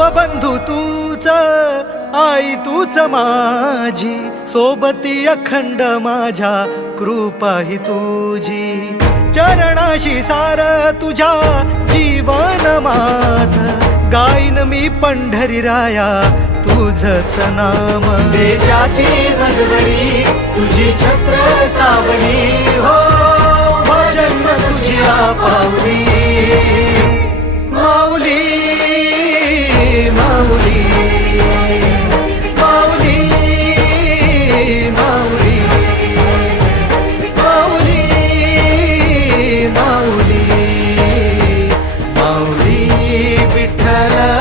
बंधू तूच आई तूच माझी सोबती अखंड माझ्या कृपा ही तुझी. चरणाशी सार तुझ्या जीवन माझ. गाईन मी पंढरी राया तुझच नाम. देशाची नजरी तुझी छत्र सावली. हो, हो जन्म तुझ्या पावली. विठला